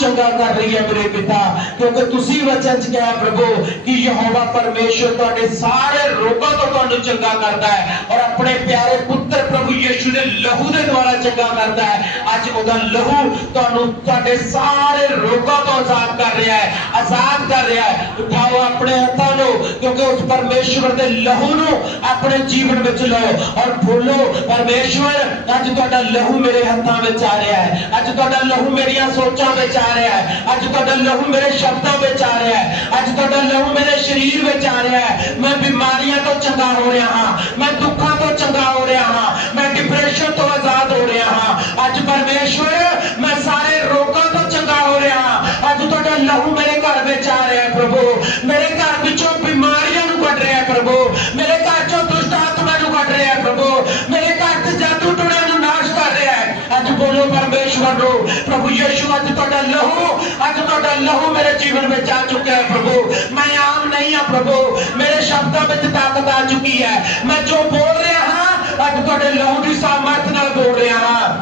ਚੰਗਾ ਕਰ ਰਹੀ ਹੈ ਮੇਰੇ ਪਿਤਾ ਕਿਉਂਕਿ ਤੁਸੀਂ ਵਚਨ ਚ ਕਿਹਾ ਪ੍ਰਭੂ ਕਿ ਯਹੋਵਾ ਪਰਮੇਸ਼ਰ ਤੁਹਾਡੇ ਸਾਰੇ ਰੋਗਾਂ ਤੋਂ ਤੁਹਾਨੂੰ ਚੰਗਾ ਕਰਦਾ ਹੈ ਔਰ ਆਪਣੇ ਪਿਆਰੇ ਪੁੱਤਰ ਪ੍ਰਭੂ ਯੀਸ਼ੂ ਦੇ ਲਹੂ ਦੇ ਦੁਆਰਾ ਚੰਗਾ ਕਰਦਾ ਹੈ ਅੱਜ ਉਹਦਾ ਲਹੂ ਤੁਹਾਨੂੰ ਤੁਹਾਡੇ ਸਾਰੇ ਰੋਗਾਂ ਤੋਂ ਆਜ਼ਾਦ ਕਰ ਰਿਹਾ ਹੈ ਆਜ਼ਾਦ ਕਰ ਰਿਹਾ ਹੈ ਉਠਾਓ ਆਪਣੇ ਹੱਥਾਂ ਨੂੰ ਕਿਉਂਕਿ ਉਸ ਪਰਮੇਸ਼ਵਰ ਦੇ ਲਹੂ ਨੂੰ ਆਪਣੇ ਜੀਵਨ ਵਿੱਚ ਲਓ ਔਰ ਬੋਲੋ ਪਰਮੇਸ਼ਵਰ ਅੱਜ ਤੁਹਾਡਾ ਲਹੂ ਮੇਰੇ ਹੱਥਾਂ ਵਿੱਚ ਆ ਰਿਹਾ ਹੈ ਅੱਜ ਤੁਹਾਡਾ ਲਹੂ ਮੇਰੀਆਂ ਸੋਚਾਂ ਵਿੱਚ ਆ ਰਿਹਾ ਹੈ ਅੱਜ ਤੁਹਾਡਾ ਲਹੂ ਮੇਰੇ ਸ਼ਬਦਾਂ ਵਿੱਚ ਆ ਰਿਹਾ ਹੈ ਅੱਜ ਤੁਹਾਡਾ ਲਹੂ ਮੇਰੇ ਸਰੀਰ ਵਿੱਚ ਆ ਰਿਹਾ ਹੈ ਮੈਂ ਬਿਮਾਰੀਆਂ ਤੋਂ ਚੰਗਾ ਹੋ ਰਿਹਾ ਹਾਂ ਮੈਂ ਦੁੱਖਾਂ ਤੋਂ ਚੰਗਾ ਹੋ ਰਿਹਾ ਹਾਂ ਮੈਂ ਡਿਪਰੈਸ਼ਨ ਤੋਂ ਆਜ਼ਾਦ ਹੋ ਰਿਹਾ ਹਾਂ ਅੱਜ ਪਰਮੇਸ਼ਵਰ ਅੱਜ ਤੁਹਾਡਾ ਲਹੂ ਅੱਜ ਤੁਹਾਡਾ ਲਹੂ ਮੇਰੇ ਜੀਵਨ ਵਿੱਚ ਆ ਚੁੱਕਿਆ ਹੈ ਪ੍ਰਭੂ ਮੈਂ ਆਮ ਨਹੀਂ ਹਾਂ ਪ੍ਰਭੂ ਮੇਰੇ ਸ਼ਬਦਾਂ ਵਿੱਚ ਤਾਕਤ ਆ ਚੁੱਕੀ ਹੈ ਮੈਂ ਜੋ ਬੋਲ ਰਿਹਾ ਹਾਂ ਅੱਜ ਤੁਹਾਡੇ ਲਹੂ ਦੀ ਸਾਮਰਥ ਨਾਲ ਬੋਲ ਰਿਹਾ ਹਾਂ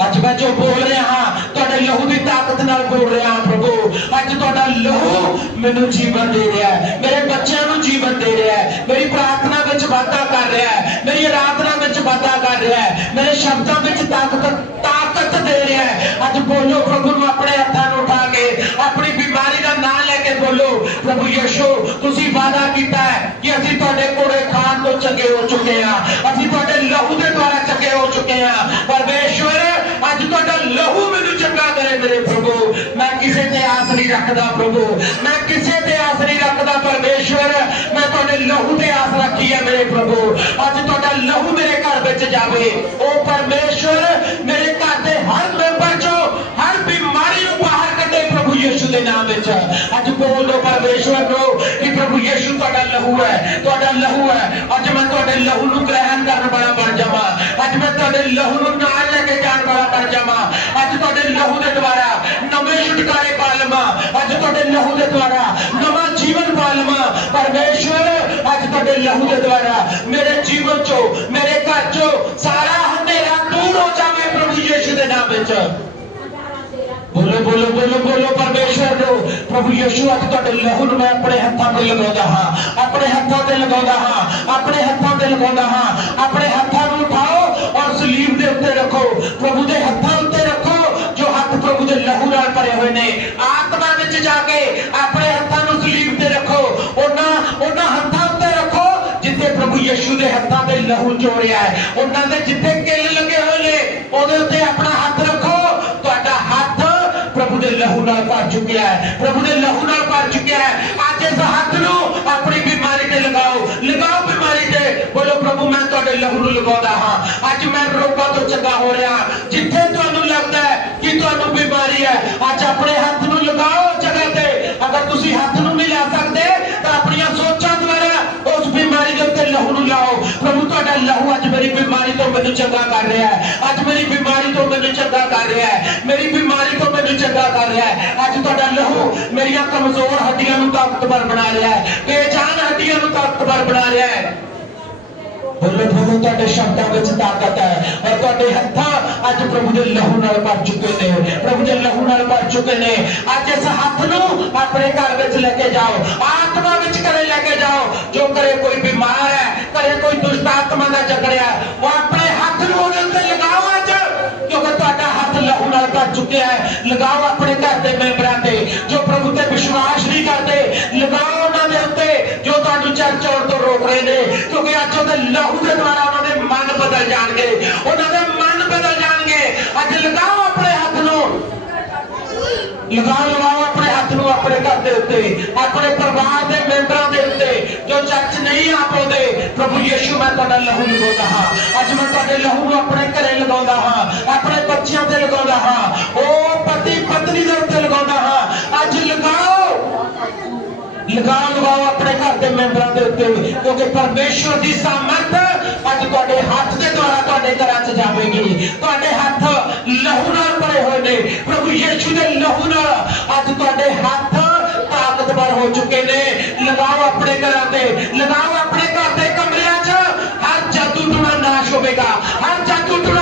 ਅੱਜ ਮੈਂ ਜੋ ਬੋਲ ਰਿਹਾ ਹਾਂ ਤੁਹਾਡੇ ਲਹੂ ਦੀ ਤਾਕਤ ਨਾਲ ਬੋਲ ਰਿਹਾ ਹਾਂ ਪ੍ਰਭੂ ਅੱਜ ਤੁਹਾਡਾ ਲਹੂ ਮੈਨੂੰ ਜੀਵਨ ਦੇ ਰਿਹਾ ਹੈ ਮੇਰੇ ਬੱਚਿਆਂ ਨੂੰ ਜੀਵਨ ਦੇ ਰਿਹਾ ਹੈ ਮੇਰੀ ਪ੍ਰਾਰਥਨਾ ਵਿੱਚ ਵਾਧਾ ਕਰ ਰਿਹਾ ਹੈ ਮੇਰੀ ਆਰਾਧਨਾ ਵਿੱਚ ਵਾਧਾ ਕਰ ਰਿਹਾ ਹੈ ਮੇਰੇ ਸ਼ਬਦਾਂ ਵਿੱਚ ਤਾਕਤ ताकत दे रहा है। अज बोलो, प्रभु अपने हथा उठा के, अपनी बीमारी का ना लेके बोलो, प्रभु यशो तुम वादा किया कि असि घोड़े कोड़े खान तो चंगे हो चुके हैं असि ਰੱਖਦਾ ਪ੍ਰਭੂ ਮੈਂ ਕਿਸੇ ਤੇ ਆਸ ਨਹੀਂ ਰੱਖਦਾ ਪਰਮੇਸ਼ਵਰ ਮੈਂ ਤੁਹਾਡੇ ਲਹੂ ਤੇ ਆਸ ਰੱਖੀ ਹੈ ਮੇਰੇ ਪ੍ਰਭੂ ਅੱਜ ਤੁਹਾਡਾ ਲਹੂ ਮੇਰੇ ਘਰ ਵਿੱਚ ਜਾਵੇ ਉਹ ਪਰਮੇਸ਼ਵਰ ਮੇਰੇ ਘਰ ਦੇ ਹਰ ਮੈਂਬਰ ਚੋਂ ਹਰ ਬਿਮਾਰੀ ਨੂੰ ਬਾਹਰ ਕੱਢੇ ਪ੍ਰਭੂ ਯਿਸੂ ਦੇ ਨਾਮ ਵਿੱਚ ਅੱਜ ਬੋਲ ਦੋ ਪਰਮੇਸ਼ਵਰ ਨੂੰ ਕਿ ਪ੍ਰਭੂ ਯਿਸੂ ਤੁਹਾਡਾ ਲਹੂ ਹੈ ਤੁਹਾਡਾ ਲਹੂ ਹੈ ਅੱਜ ਮੈਂ ਤੁਹਾਡੇ ਲਹੂ ਨੂੰ ਗ੍ਰਹਿਣ ਕਰਨ ਵਾਲਾ ਬਣ ਜਾਵਾਂ ਅੱਜ ਮੈਂ ਤੁਹਾਡੇ ਲਹੂ ਨੂੰ ਨਾਲ ਲੈ ਕੇ ਜਾਣ ਵਾਲਾ ਬਣ ਜਾਵਾਂ ਅੱਜ ਤੁਹਾਡੇ ਲਹੂ ਦੇ ਦੁਆਰਾ ਨਵੇਂ ਛੁਟਕਾਰੇ ਪਾ ਲਵਾਂ ਅੱਜ ਤੁਹਾਡੇ ਲਹੂ ਦੇ ਦੁਆਰਾ ਨਵਾਂ ਜੀਵਨ ਪਾ ਲਵਾਂ ਪਰਮੇਸ਼ਵਰ ਅੱਜ ਤੁਹਾਡੇ ਲਹੂ ਦੇ ਦੁਆਰਾ ਮੇਰੇ ਜੀਵਨ ਚੋਂ ਮੇਰੇ ਘਰ ਚੋਂ ਸਾਰਾ ਹਨੇਰਾ ਦੂਰ ਹੋ ਜਾਵੇ ਪ੍ਰਭੂ ਯਿਸੂ ਦੇ ਨਾਮ ਵਿੱਚ ਬੋਲੋ ਬੋਲੋ ਬੋਲੋ ਬੋਲੋ ਪਰਮੇਸ਼ਵਰ ਨੂੰ ਪ੍ਰਭੂ ਯਿਸੂ ਅੱਜ ਤੁਹਾਡੇ ਲਹੂ ਨੂੰ ਮੈਂ ਆਪਣੇ ਹੱਥਾਂ ਤੇ ਲਗਾਉਂਦਾ ਹਾਂ ਆਪਣੇ ਹੱਥਾਂ ਤੇ ਲਗਾਉਂਦਾ ਹਾਂ ਆਪਣੇ ਹੱਥਾਂ ਤੇ ਲਗਾਉਂਦਾ ਹਾਂ ਆਪਣੇ ਹੱਥਾਂ ਨੂੰ ਉਠਾਓ ਔਰ ਸਲੀਬ ਦੇ ਉੱਤੇ ਰੱਖੋ ਪ੍ਰਭੂ ਦੇ ਹੱਥਾਂ ਲਹੂ ਨਾਲ ਭਰੇ ਹੋਏ ਨੇ ਆਤਮਾ ਵਿੱਚ ਜਾ ਕੇ ਆਪਣੇ ਹੱਥਾਂ ਨੂੰ ਸਲੀਬ ਤੇ ਰੱਖੋ ਉਹਨਾਂ ਉਹਨਾਂ ਹੱਥਾਂ ਉੱਤੇ ਰੱਖੋ ਜਿੱਥੇ ਪ੍ਰਭੂ ਯਿਸੂ ਦੇ ਹੱਥਾਂ ਤੇ ਲਹੂ ਚੋਰਿਆ ਹੈ ਉਹਨਾਂ ਦੇ ਜਿੱਥੇ ਕਿੱਲ ਲੱਗੇ ਹੋਏ ਨੇ ਉਹਦੇ ਉੱਤੇ ਆਪਣਾ ਹੱਥ ਰੱਖੋ ਤੁਹਾਡਾ ਹੱਥ ਪ੍ਰਭੂ ਦੇ ਲਹੂ ਨਾਲ ਭਰ ਚੁੱਕਿਆ ਹੈ ਪ੍ਰਭੂ ਦੇ ਲਹੂ ਨਾਲ ਭਰ ਚੁੱਕਿਆ ਹੈ ਅੱਜ ਇਸ ਹੱਥ ਨੂੰ ਆਪਣੀ ਬਿਮਾਰੀ ਤੇ ਲਗਾਓ ਲਗਾਓ ਬਿਮਾਰੀ ਤੇ ਬੋਲੋ ਪ੍ਰਭੂ ਮੈਂ ਤੁਹਾਡੇ ਲਹੂ ਨੂੰ ਲਗਾਉਂਦਾ ਹਾਂ ਅੱਜ ਮੈਂ ਰੋਗਾਂ ਤੋਂ ਚੰਗਾ ਹੋ ਰਿਹਾ ਮੈਨੂੰ ਚੰਗਾ ਕਰ ਰਿਹਾ ਹੈ ਅੱਜ ਮੇਰੀ ਬਿਮਾਰੀ ਤੋਂ ਮੈਨੂੰ ਚੰਗਾ ਕਰ ਰਿਹਾ ਹੈ ਮੇਰੀ ਬਿਮਾਰੀ ਤੋਂ ਮੈਨੂੰ ਚੰਗਾ ਕਰ ਰਿਹਾ ਹੈ ਅੱਜ ਤੁਹਾਡਾ ਲਹੂ ਮੇਰੀਆਂ ਕਮਜ਼ੋਰ ਹੱਡੀਆਂ ਨੂੰ ਤਾਕਤਵਰ ਬਣਾ ਰਿਹਾ ਹੈ ਬੇਜਾਨ ਹੱਡੀਆਂ ਨੂੰ ਤਾਕਤਵਰ ਬਣਾ ਰਿਹਾ ਹੈ ਬੋਲੋ ਪ੍ਰਭੂ ਤੁਹਾਡੇ ਸ਼ਬਦਾਂ ਵਿੱਚ ਤਾਕਤ ਹੈ ਔਰ ਤੁਹਾਡੇ ਹੱਥਾਂ ਅੱਜ ਪ੍ਰਭੂ ਦੇ ਲਹੂ ਨਾਲ ਭਰ ਚੁੱਕੇ ਨੇ ਪ੍ਰਭੂ ਦੇ ਲਹੂ ਨਾਲ ਭਰ ਚੁੱਕੇ ਨੇ ਅੱਜ ਇਸ ਹੱਥ ਨੂੰ ਆਪਣੇ ਘਰ ਵਿੱਚ ਲੈ ਕੇ ਜਾਓ ਆਤਮਾ ਵਿੱਚ ਕਰੇ ਲੈ ਕੇ ਜਾਓ ਜੋ ਕਰੇ ਕੋਈ ਬਿਮਾਰ ਹੈ ਕਰੇ ਕੋਈ ਦੁਸ਼ਟ ਆਤਮਾ ਦਾ ਜਕੜਿਆ ਲਹੂ ਨਾਲ ਭਰ ਚੁੱਕਿਆ ਹੈ ਲਗਾਓ ਆਪਣੇ ਘਰ ਦੇ ਮੈਂਬਰਾਂ ਤੇ ਜੋ ਪ੍ਰਭੂ ਤੇ ਵਿਸ਼ਵਾਸ ਨਹੀਂ ਕਰਦੇ ਲਗਾਓ ਉਹਨਾਂ ਦੇ ਉੱਤੇ ਜੋ ਤੁਹਾਨੂੰ ਚਰਚ ਆਉਣ ਤੋਂ ਰੋਕ ਰਹੇ ਨੇ ਕਿਉਂਕਿ ਅੱਜ ਉਹਦੇ ਲਹੂ ਦੇ ਦੁਆਰਾ ਉਹਨਾਂ ਦੇ ਮਨ ਬਦਲ ਜਾਣਗੇ ਉਹਨਾਂ ਦੇ ਮਨ ਬਦਲ ਜਾਣਗੇ ਅੱਜ ਲਗਾਓ ਆਪਣੇ ਹੱਥ ਨੂੰ ਲਗਾਓ ਲਗਾਓ ਆਪਣੇ ਹੱਥ ਨੂੰ ਆਪਣੇ ਘਰ ਦੇ ਉੱਤੇ ਆਪਣੇ ਪਰਿਵਾਰ ਦੇ ਮੈਂਬਰਾਂ ਦੇ ਉੱਤੇ ਜੋ ਚਰਚ ਨਹੀਂ ਆ ਪਾਉਂਦੇ ਪ੍ਰਭੂ ਯਿਸੂ ਮੈਂ ਤੁਹਾਡਾ ਲਹੂ ਲਗਾਉਂਦਾ ਹਾਂ ਅੱਜ ਮੈਂ ਤੁਹਾਡੇ ਲਹੂ ਨੂੰ ਆਪਣੇ ਘਰੇ ਲਗਾਉਂਦਾ ਹਾਂ ਆਪਣੇ ਬੱਚਿਆਂ ਤੇ ਲਗਾਉਂਦਾ ਹਾਂ ਉਹ ਲਗਾਓ ਲਗਾਓ ਆਪਣੇ ਘਰ ਦੇ ਮੈਂਬਰਾਂ ਦੇ ਉੱਤੇ ਕਿਉਂਕਿ ਪਰਮੇਸ਼ਵਰ ਦੀ ਸਾਮਰਥ ਅੱਜ ਤੁਹਾਡੇ ਹੱਥ ਦੇ ਦੁਆਰਾ ਤੁਹਾਡੇ ਘਰਾਂ 'ਚ ਜਾਵੇਗੀ ਤੁਹਾਡੇ ਹੱਥ ਲਹੂ ਨਾਲ ਭਰੇ ਹੋਏ ਨੇ ਪ੍ਰਭੂ ਯਿਸੂ ਦੇ ਲਹੂ ਨਾਲ ਅੱਜ ਤੁਹਾਡੇ ਹੱਥ ਤਾਕਤਵਰ ਹੋ ਚੁੱਕੇ ਨੇ ਲਗਾਓ ਆਪਣੇ ਘਰਾਂ ਤੇ ਲਗਾਓ ਆਪਣੇ ਘਰ ਦੇ ਕਮਰਿਆਂ 'ਚ ਹਰ ਜਾਦੂ ਟੂਣਾ ਨਾਸ਼ ਹੋਵੇਗਾ ਹਰ ਜਾਦੂ ਟੂਣਾ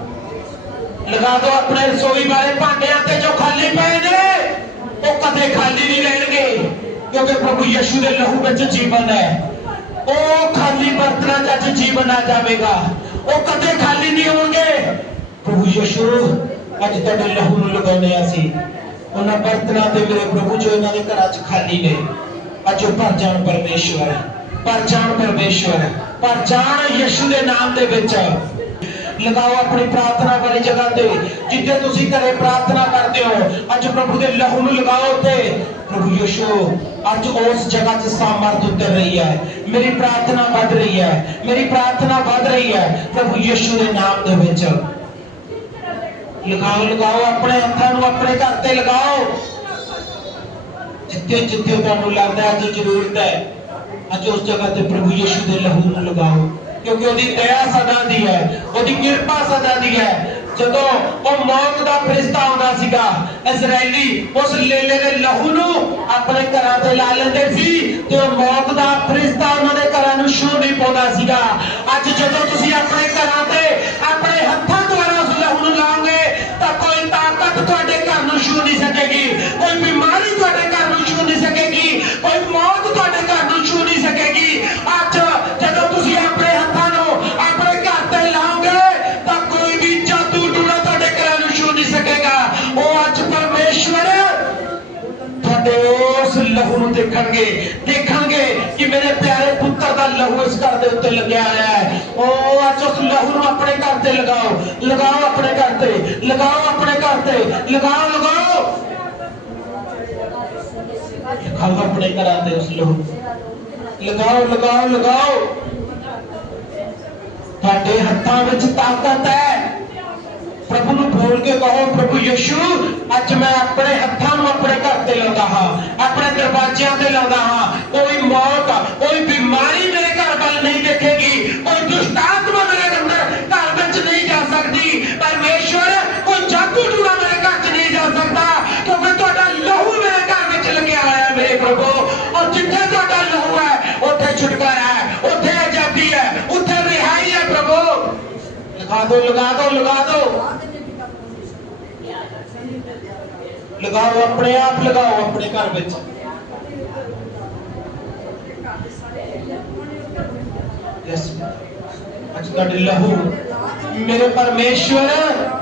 ਲਗਾ ਦਿਓ ਆਪਣੇ ਰਸੋਈ ਵਾਲੇ ਭਾਂਡਿਆਂ ਤੇ ਜੋ ਖਾਲੀ ਪਏ ਨੇ, ਉਹ ਕਦੇ ਖਾਲੀ ਨਹੀਂ ਰਹਿਣਗੇ, ਕਿਉਂਕਿ ਪ੍ਰਭੂ ਯਿਸੂ ਦੇ ਲਹੂ ਵਿੱਚ ਜੀਵਨ ਹੈ। ਉਹ ਖਾਲੀ ਬਰਤਨਾਂ 'ਚ ਅੱਜ ਜੀਵਨ ਆ ਜਾਵੇਗਾ। ਉਹ ਕਦੇ ਖਾਲੀ ਨਹੀਂ ਹੋਣਗੇ। ਪ੍ਰਭੂ ਯਿਸੂ, ਅੱਜ ਤੁਹਾਡੇ ਲਹੂ ਨੂੰ ਲਗਾਉਂਦੇ ਆ ਸੀ ਉਹਨਾਂ ਬਰਤਨਾਂ ਤੇ ਮੇਰੇ ਪ੍ਰਭੂ ਜੋ ਇਹਨਾਂ ਦੇ ਘਰਾਂ 'ਚ ਖਾਲੀ ਨੇ, ਅੱਜ ਉਹ ਭਰ ਜਾਣ ਪਰਮੇਸ਼ਵਰ ਭਰ ਜਾਣ ਪਰਮੇਸ਼ਵਰ ਭਰ ਜਾਣ ਯਿਸੂ ਦੇ ਨਾਮ ਦੇ ਵਿੱਚ। ਲਗਾਓ ਆਪਣੀ ਪ੍ਰਾਰਥਨਾ ਵਾਲੀ ਜਗ੍ਹਾ ਤੇ ਜਿੱਥੇ ਤੁਸੀਂ ਘਰੇ ਪ੍ਰਾਰਥਨਾ ਕਰਦੇ ਹੋ ਅੱਜ ਪ੍ਰਭੂ ਦੇ ਲਹੂ ਨੂੰ ਲਗਾਓ ਤੇ ਪ੍ਰਭੂ ਯਿਸੂ ਅੱਜ ਉਸ ਜਗ੍ਹਾ 'ਚ ਸਾਮਰਥ ਉਤਰ ਰਹੀ ਹੈ ਮੇਰੀ ਪ੍ਰਾਰਥਨਾ ਵੱਧ ਰਹੀ ਹੈ ਮੇਰੀ ਪ੍ਰਾਰਥਨਾ ਵੱਧ ਰਹੀ ਹੈ ਪ੍ਰਭੂ ਯਿਸੂ ਦੇ ਨਾਮ ਦੇ ਵਿੱਚ ਲਗਾਓ ਲਗਾਓ ਆਪਣੇ ਹੱਥਾਂ ਨੂੰ ਆਪਣੇ ਘਰ ਤੇ ਲਗਾਓ ਜਿੱਥੇ ਜਿੱਥੇ ਤੁਹਾਨੂੰ ਲੱਗਦਾ ਹੈ ਕਿ ਜ਼ਰੂਰਤ ਹੈ ਅੱਜ ਉਸ ਜਗ੍ਹਾ ਤੇ ਪ੍ਰਭੂ ਯਿਸੂ ਦੇ ਲਹੂ ਨੂੰ ਲਗਾਓ ਕਿਉਂਕਿ ਉਹਦੀ ਦਇਆ ਸਦਾ ਦੀ ਹੈ ਉਹਦੀ ਕਿਰਪਾ ਸਦਾ ਦੀ ਹੈ ਜਦੋਂ ਉਹ ਮੌਤ ਦਾ ਫਰਿਸ਼ਤਾ ਆਉਂਦਾ ਸੀਗਾ ਇਜ਼ਰਾਈਲੀ ਉਸ ਲੇਲੇ ਦੇ ਲਹੂ ਨੂੰ ਆਪਣੇ ਘਰਾਂ ਤੇ ਲਾ ਲੈਂਦੇ ਸੀ ਤੇ ਉਹ ਮੌਤ ਦਾ ਫਰਿਸ਼ਤਾ ਉਹਨਾਂ ਦੇ ਘਰਾਂ ਨੂੰ ਛੂ ਨਹੀਂ ਪਾਉਂਦਾ ਸੀਗਾ ਅੱਜ ਜਦੋਂ ਤੁਸੀਂ ਆਪਣੇ ਘਰਾਂ ਤੇ ਆਪਣੇ ਹੱਥਾਂ ਦੁਆਰਾ ਉਸ ਲਹੂ ਨੂੰ ਲਾਓਗੇ ਤਾਂ ਕੋਈ ਤਾਕਤ ਤੁਹਾਡੇ ਘਰ ਨੂੰ ਛੂ ਨਹੀਂ ਸਕੇਗੀ ਕੋਈ ਦੇਖਣਗੇ ਦੇਖਣਗੇ ਕਿ ਮੇਰੇ ਪਿਆਰੇ ਪੁੱਤਰ ਦਾ ਲਹੂ ਇਸ ਘਰ ਦੇ ਉੱਤੇ ਲੱਗਿਆ ਹੋਇਆ ਹੈ ਉਹ ਅੱਜ ਉਸ ਲਹੂ ਨੂੰ ਆਪਣੇ ਘਰ ਤੇ ਲਗਾਓ ਲਗਾਓ ਆਪਣੇ ਘਰ ਤੇ ਲਗਾਓ ਆਪਣੇ ਘਰ ਤੇ ਲਗਾਓ ਲਗਾਓ ਲਗਾਓ ਆਪਣੇ ਘਰਾਂ ਤੇ ਉਸ ਲਹੂ ਨੂੰ। ਲਗਾਓ ਲਗਾਓ ਲਗਾਓ ਤੁਹਾਡੇ ਹੱਥਾਂ ਵਿੱਚ ਤਾਕਤ ਹੈ ਪ੍ਰਭੂ ਨੂੰ ਬੋਲ ਕੇ ਕਹੋ ਪ੍ਰਭੂ ਯਿਸੂ ਅੱਜ ਮੈਂ लगा दो लगा दो लगा दो। लगाओ अपने आप, लगाओ अपने घर बच्चे लहू, मेरे परमेश्वर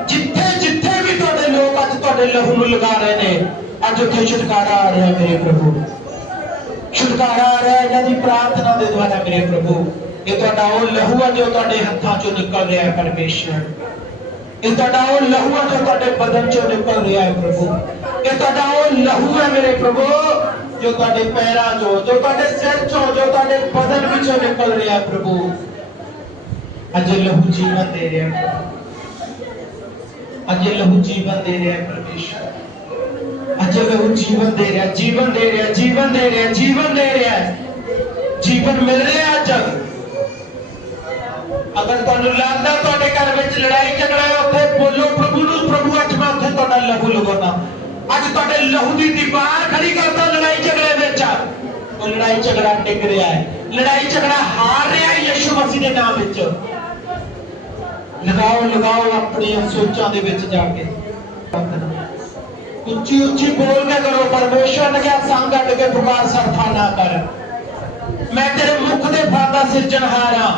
जिथे जिथे भी लोग अच्छे लहू न लगा रहे हैं अज उसे छुटकारा आ रहा मेरे प्रभु। छुटकारा आ रहा है, इन्हों की प्रार्थना के द्वारा मेरे प्रभु। ਇਹ ਤੁਹਾਡਾ ਉਹ ਲਹੂ ਹੈ ਜੋ ਤੁਹਾਡੇ ਹੱਥਾਂ ਚੋਂ ਨਿਕਲ ਰਿਹਾ ਹੈ ਪਰਮੇਸ਼ਵਰ ਇਹ ਤੁਹਾਡਾ ਉਹ ਲਹੂ ਹੈ ਜੋ ਤੁਹਾਡੇ ਬਦਨ ਚੋਂ ਨਿਕਲ ਰਿਹਾ ਹੈ ਪ੍ਰਭੂ ਇਹ ਤੁਹਾਡਾ ਉਹ ਲਹੂ ਹੈ ਮੇਰੇ ਪ੍ਰਭੂ ਜੋ ਤੁਹਾਡੇ ਪੈਰਾਂ ਚੋਂ ਜੋ ਤੁਹਾਡੇ ਸਿਰ ਚੋਂ ਜੋ ਤੁਹਾਡੇ ਬਦਨ ਵਿੱਚੋਂ ਨਿਕਲ ਰਿਹਾ ਹੈ ਪ੍ਰਭੂ ਅੱਜ ਇਹ ਲਹੂ ਜੀਵਨ ਦੇ ਰਿਹਾ ਹੈ ਅੱਜ ਇਹ ਲਹੂ ਜੀਵਨ ਦੇ ਰਿਹਾ ਹੈ ਪਰਮੇਸ਼ਵਰ ਅੱਜ ਇਹ ਲਹੂ ਜੀਵਨ ਦੇ ਰਿਹਾ ਜੀਵਨ ਦੇ ਰਿਹਾ ਜੀਵਨ ਦੇ ਰਿਹਾ ਜੀਵਨ ਦੇ ਰਿਹਾ ਹੈ। ਜੀਵਨ ਮਿਲ ਰਿਹਾ ਅੱਜ ਅਗਰ ਤੁਹਾਨੂੰ ਲੱਗਦਾ ਤੁਹਾਡੇ ਘਰ ਵਿੱਚ ਲੜਾਈ ਝਗੜਾ ਹੈ ਉੱਥੇ ਬੋਲੋ ਪ੍ਰਭੂ ਨੂੰ ਪ੍ਰਭੂ ਅੱਜ ਮੈਂ ਉੱਥੇ ਤੁਹਾਡਾ ਲਹੂ ਲਗਾਉਣਾ ਅੱਜ ਤੁਹਾਡੇ ਲਹੂ ਦੀ ਦੀਵਾਰ ਖੜੀ ਕਰਦਾ ਲੜਾਈ ਝਗੜੇ ਵਿੱਚ ਉਹ ਲੜਾਈ ਝਗੜਾ ਟਿਕ ਰਿਹਾ ਹੈ ਲੜਾਈ ਝਗੜਾ ਹਾਰ ਰਿਹਾ ਹੈ ਯਿਸੂ ਮਸੀਹ ਦੇ ਨਾਮ ਵਿੱਚ ਲਗਾਓ ਲਗਾਓ ਆਪਣੀਆਂ ਸੋਚਾਂ ਦੇ ਵਿੱਚ ਜਾ ਕੇ ਉੱਚੀ ਉੱਚੀ ਬੋਲ ਕੇ ਕਰੋ ਪਰਮੇਸ਼ਵਰ ਨੇ ਕਿਹਾ ਸੰਗ ਅੱਡ ਕੇ ਪੁਕਾਰ ਸਰਫਾ ਨਾ ਕਰ ਮੈਂ ਤੇਰੇ ਮੁਖ ਦੇ ਫਾਦਾ ਸਿਰਜਣਹਾਰ ਹਾਂ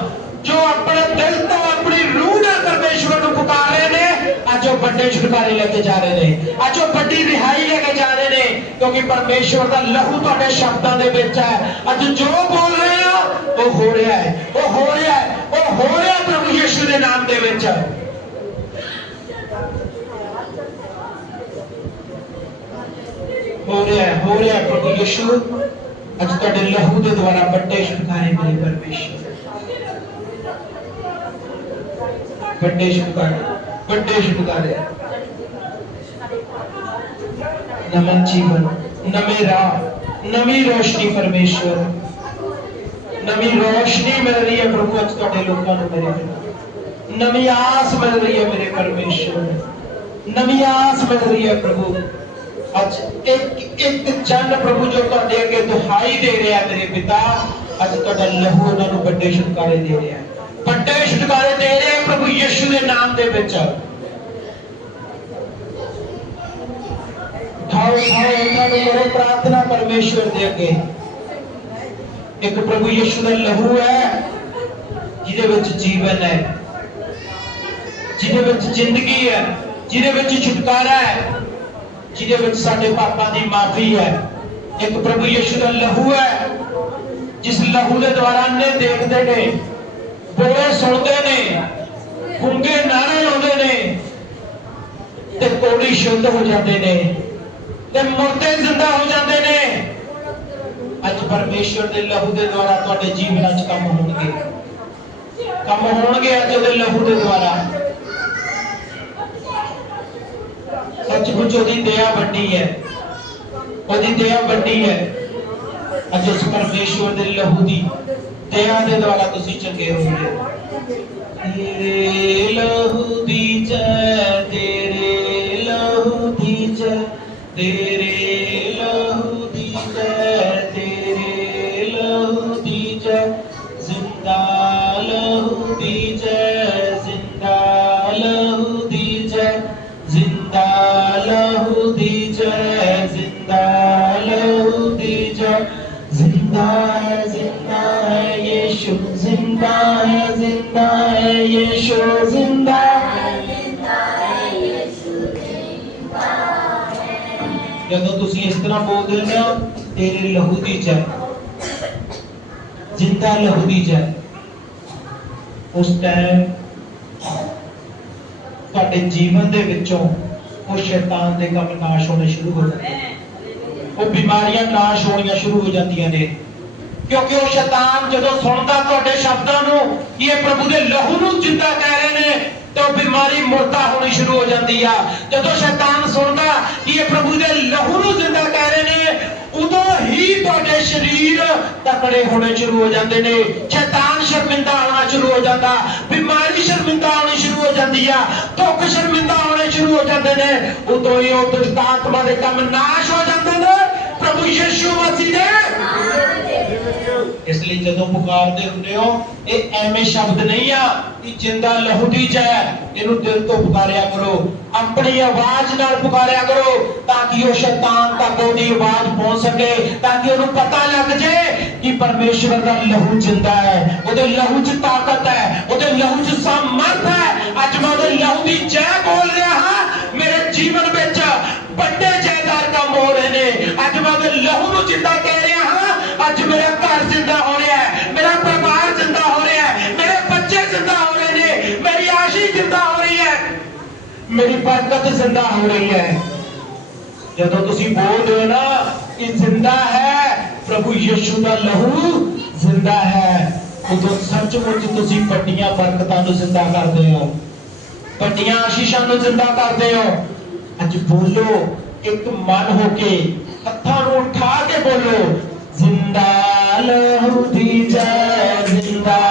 ਜੋ ਆਪਣੇ ਦਿਲ ਤੋਂ ਆਪਣੀ ਰੂਹ ਨਾਲ ਪਰਮੇਸ਼ਵਰ ਨੂੰ ਪੁਕਾਰ ਰਹੇ ਨੇ ਅੱਜ ਉਹ ਵੱਡੇ ਛੁਟਕਾਰੇ ਲੈ ਕੇ ਜਾ ਰਹੇ ਨੇ ਅੱਜ ਉਹ ਵੱਡੀ ਰਿਹਾਈ ਲੈ ਕੇ ਜਾ ਰਹੇ ਨੇ ਕਿਉਂਕਿ ਪਰਮੇਸ਼ਵਰ ਦਾ ਲਹੂ ਤੁਹਾਡੇ ਸ਼ਬਦਾਂ ਦੇ ਵਿੱਚ ਹੈ ਅੱਜ ਜੋ ਬੋਲ ਰਹੇ ਹੋ ਉਹ ਹੋ ਰਿਹਾ ਹੈ ਉਹ ਹੋ ਰਿਹਾ ਹੈ ਉਹ ਹੋ ਰਿਹਾ ਹੈ ਪ੍ਰਭੂ ਯਿਸੂ ਦੇ ਨਾਮ ਦੇ ਵਿੱਚ ਹੋ ਰਿਹਾ ਹੈ ਹੋ ਰਿਹਾ ਹੈ ਪ੍ਰਭੂ ਯਿਸੂ ਅੱਜ ਤੁਹਾਡੇ ਲਹੂ ਦੇ ਦੁਆਰਾ ਵੱਡੇ ਛੁਟਕਾਰੇ ਮਿਲੇ ਪਰਮੇਸ਼ਵਰ ਵੱਡੇ ਛੁਟਕਾਰੇ ਵੱਡੇ ਛੁਟਕਾਰੇ ਨਮਨ ਜੀਵਨ ਨਵੇਂ ਰਾਹ ਨਵੀਂ ਰੋਸ਼ਨੀ ਪਰਮੇਸ਼ਵਰ ਨਵੀਂ ਰੋਸ਼ਨੀ ਮਿਲ ਰਹੀ ਹੈ ਪ੍ਰਭੂ ਅੱਜ ਤੁਹਾਡੇ ਲੋਕਾਂ ਨੂੰ ਮੇਰੇ ਪਿਤਾ ਨਵੀਂ ਆਸ ਮਿਲ ਰਹੀ ਹੈ ਮੇਰੇ ਪਰਮੇਸ਼ਵਰ ਨਵੀਂ ਆਸ ਮਿਲ ਰਹੀ ਹੈ ਪ੍ਰਭੂ ਅੱਜ ਇੱਕ ਇੱਕ ਜਨ ਪ੍ਰਭੂ ਜੋ ਤੁਹਾਡੇ ਅੱਗੇ ਦੁਹਾਈ ਦੇ ਰਿਹਾ ਹੈ ਮੇਰੇ ਪਿਤਾ ਅੱਜ ਤੁਹਾਡਾ ਲਹੂ ਉਹਨਾਂ ਨੂੰ ਵੱਡੇ ਛੁਟਕਾਰੇ ਦੇ ਰਿਹਾ ਹੈ ਵੱਡੇ ਛੁਟਕਾਰੇ ਦੇ ਰਹੇ ਪ੍ਰਭੂ ਯਿਸੂ ਦੇ ਨਾਮ ਦੇ ਵਿੱਚ। ਉਠਾਓ ਉਠਾਓ ਉਹਨਾਂ ਨੂੰ ਕਰੋ ਪ੍ਰਾਰਥਨਾ ਪਰਮੇਸ਼ਵਰ ਦੇ ਅੱਗੇ। ਇੱਕ ਪ੍ਰਭੂ ਯਿਸੂ ਦਾ ਲਹੂ ਹੈ, ਜਿਹਦੇ ਵਿੱਚ ਜੀਵਨ ਹੈ। ਜਿਹਦੇ ਵਿੱਚ ਜ਼ਿੰਦਗੀ ਹੈ, ਜਿਹਦੇ ਵਿੱਚ ਛੁਟਕਾਰਾ ਹੈ, ਜਿਹਦੇ ਵਿੱਚ ਸਾਡੇ ਪਾਪਾਂ ਦੀ ਮਾਫੀ ਹੈ। ਇੱਕ ਪ੍ਰਭੂ ਯਿਸੂ ਦਾ ਲਹੂ ਹੈ, ਜਿਸ ਲਹੂ ਦੇ ਦੁਆਰਾ ਅੰਨੇ ਦੇਖਦੇ ਨੇ। ਬੋਲੇ ਸੁਣਦੇ ਨੇ, ਗੁੰਗੇ ਨਾਰੇ ਲਾਉਂਦੇ ਨੇ ਤੇ ਕੋੜੀ ਸ਼ੁੱਧ ਹੋ ਜਾਂਦੇ ਨੇ ਤੇ ਮੁਰਦੇ ਜ਼ਿੰਦਾ ਹੋ ਜਾਂਦੇ ਨੇ। ਅੱਜ ਪਰਮੇਸ਼ਵਰ ਦੇ ਲਹੂ ਦੇ ਦੁਆਰਾ ਤੁਹਾਡੇ ਜੀਵਨਾਂ 'ਚ ਕੰਮ ਹੋਣਗੇ। ਕੰਮ ਹੋਣਗੇ ਅੱਜ ਉਹਦੇ ਲਹੂ ਦੇ ਦੁਆਰਾ। ਸੱਚਮੁੱਚ ਉਹਦੀ ਦਇਆ ਵੱਡੀ ਹੈ। ਉਹਦੀ ਦਇਆ ਵੱਡੀ ਹੈ। ਅੱਜ ਉਸ ਪਰਮੇਸ਼ਵਰ ਦੇ ਲਹੂ ਦੀ ਦਇਆ ਦੇ ਦੁਆਰਾ ਤੁਸੀਂ ਚੰਗੇ ਹੋਗੇ ਤੇਰੇ ਲਹੂ ਦੀ ਜੈ, ਤੇਰੇ ਲਹੂ ਦੀ ਜੈ, ਤੇਰੇ ਇਸ ਤੇਰੇ ਲਹੂ ਦੀ ਜੈ। ਜਿੰਦਾ ਲਹੂ ਦੀ ਜੈ। ਉਸ ਟਾਈਮ ਤੁਹਾਡੇ ਜੀਵਨ ਦੇ ਵਿੱਚੋਂ ਉਹ ਸ਼ੈਤਾਨ ਦੇ ਕੰਮ ਨਾਸ਼ ਹੋਣੇ ਸ਼ੁਰੂ ਹੋ ਜਾਂਦੇ ਉਹ ਬਿਮਾਰੀਆਂ ਨਾਸ਼ ਹੋਣੀਆਂ ਸ਼ੁਰੂ ਹੋ ਜਾਂਦੀਆਂ ਨੇ। ਕਿਉਂਕਿ ਉਹ ਸ਼ੈਤਾਨ ਜਦੋਂ ਸੁਣਦਾ ਤੁਹਾਡੇ ਸ਼ਬਦਾਂ ਨੂੰ, ਕਿ ਇਹ ਪ੍ਰਭੂ ਦੇ ਲਹੂ ਨੂੰ ਜਿੰਦਾ ਕਹਿ ਰਹੇ ਨੇ ਤੇ ਬਿਮਾਰੀ ਮੁਰਦਾ ਹੋਣੀ ਸ਼ੁਰੂ ਹੋ ਜਾਂਦੀ ਆ। ਜਦੋਂ ਸ਼ੈਤਾਨ ਸੁਣਦਾ ਕਿ ਇਹ ਪ੍ਰਭੂ ਦੇ ਲਹੂ ਨੂੰ ਜਿੰਦਾ ਕਹਿ ਰਹੇ ਨੇ, ਉਦੋਂ ਹੀ ਤੁਹਾਡੇ ਸਰੀਰ ਤਕੜੇ ਹੋਣੇ ਸ਼ੁਰੂ ਹੋ ਜਾਂਦੇ ਨੇ। ਸ਼ੈਤਾਨ ਸ਼ਰਮਿੰਦਾ ਹੋਣਾ ਸ਼ੁਰੂ ਹੋ ਜਾਂਦਾ। ਬਿਮਾਰੀ ਸ਼ਰਮਿੰਦਾ ਹੋਣੀ ਸ਼ੁਰੂ ਹੋ ਜਾਂਦੀ ਆ। ਦੁੱਖ ਸ਼ਰਮਿੰਦਾ ਹੋਣੇ ਸ਼ੁਰੂ ਹੋ ਜਾਂਦੇ ਨੇ। ਉਦੋਂ ਹੀ ਉਹ ਦੁਸ਼ਟ ਆਤਮਾ ਦੇ ਕੰਮ ਨਾਸ਼ ਹੋ ਜਾਂਦੇ ਨੇ। ਪ੍ਰਭੂ ਯਿਸੂ ਮਸੀਹ ਦੇ ਲਈ ਜਦੋਂ ਪੁਕਾਰਦੇ ਹੁੰਦੇ ਹੋ, ਇਹ ਐਵੇਂ ਸ਼ਬਦ ਨਹੀਂ ਆ ਕਿ ਜਿੰਦਾ ਲਹੂ ਦੀ ਜੈ, ਇਹਨੂੰ ਦਿਲ ਤੋਂ ਪੁਕਾਰਿਆ ਕਰੋ। ਆਪਣੀ ਆਵਾਜ਼ ਨਾਲ ਪੁਕਾਰਿਆ ਕਰੋ ਤਾਂ ਕਿ ਉਹ ਸ਼ੈਤਾਨ ਤੱਕ ਉਹਦੀ ਆਵਾਜ਼ ਪਹੁੰਚ ਸਕੇ, ਤਾਂ ਕਿ ਉਹਨੂੰ ਪਤਾ ਲੱਗ ਜੇ ਕਿ ਪਰਮੇਸ਼ਵਰ ਦਾ ਲਹੂ ਜਿੰਦਾ ਹੈ, ਉਹਦੇ ਲਹੂ 'ਚ ਤਾਕਤ ਹੈ, ਉਹਦੇ ਲਹੂ 'ਚ ਸਮਰਥ ਹੈ। ਅੱਜ ਮੈਂ ਉਹਦੇ ਲਹੂ ਦੀ ਜੈ ਬੋਲ ਰਿਹਾ ਹਾਂ, ਮੇਰੇ ਜੀਵਨ ਵਿੱਚ ਵੱਡੇ ਜੈਦਾਰ ਕੰਮ ਹੋ ਰਹੇ ਨੇ। ਅੱਜ ਮੈਂ ਉਹਦੇ ਲਹੂ ਨੂੰ ਜਿੰਦਾ ਕਹਿ ਮੇਰੀ ਬਰਕਤ ਜ਼ਿੰਦਾ ਹੋ ਰਹੀ ਹੈ। ਜਦੋਂ ਤੁਸੀਂ ਬੋਲਦੇ ਹੋ ਨਾ ਕਿ ਜ਼ਿੰਦਾ ਹੈ, ਪ੍ਰਭੂ ਯਿਸੂ ਦਾ ਲਹੂ ਜ਼ਿੰਦਾ ਹੈ, ਉਦੋਂ ਸੱਚਮੁੱਚ ਤੁਸੀਂ ਵੱਡੀਆਂ ਬਰਕਤਾਂ ਨੂੰ ਜ਼ਿੰਦਾ ਕਰਦੇ ਹੋ। ਵੱਡੀਆਂ ਆਸ਼ੀਸ਼ਾਂ ਨੂੰ ਜ਼ਿੰਦਾ ਕਰਦੇ ਹੋ। ਅੱਜ ਬੋਲੋ, ਇੱਕ ਮਨ ਹੋ ਕੇ ਹੱਥਾਂ ਨੂੰ ਉਠਾ ਕੇ ਬੋਲੋ, ਜ਼ਿੰਦਾ ਲਹੂ ਦੀ ਜੈ, ਜ਼ਿੰਦਾ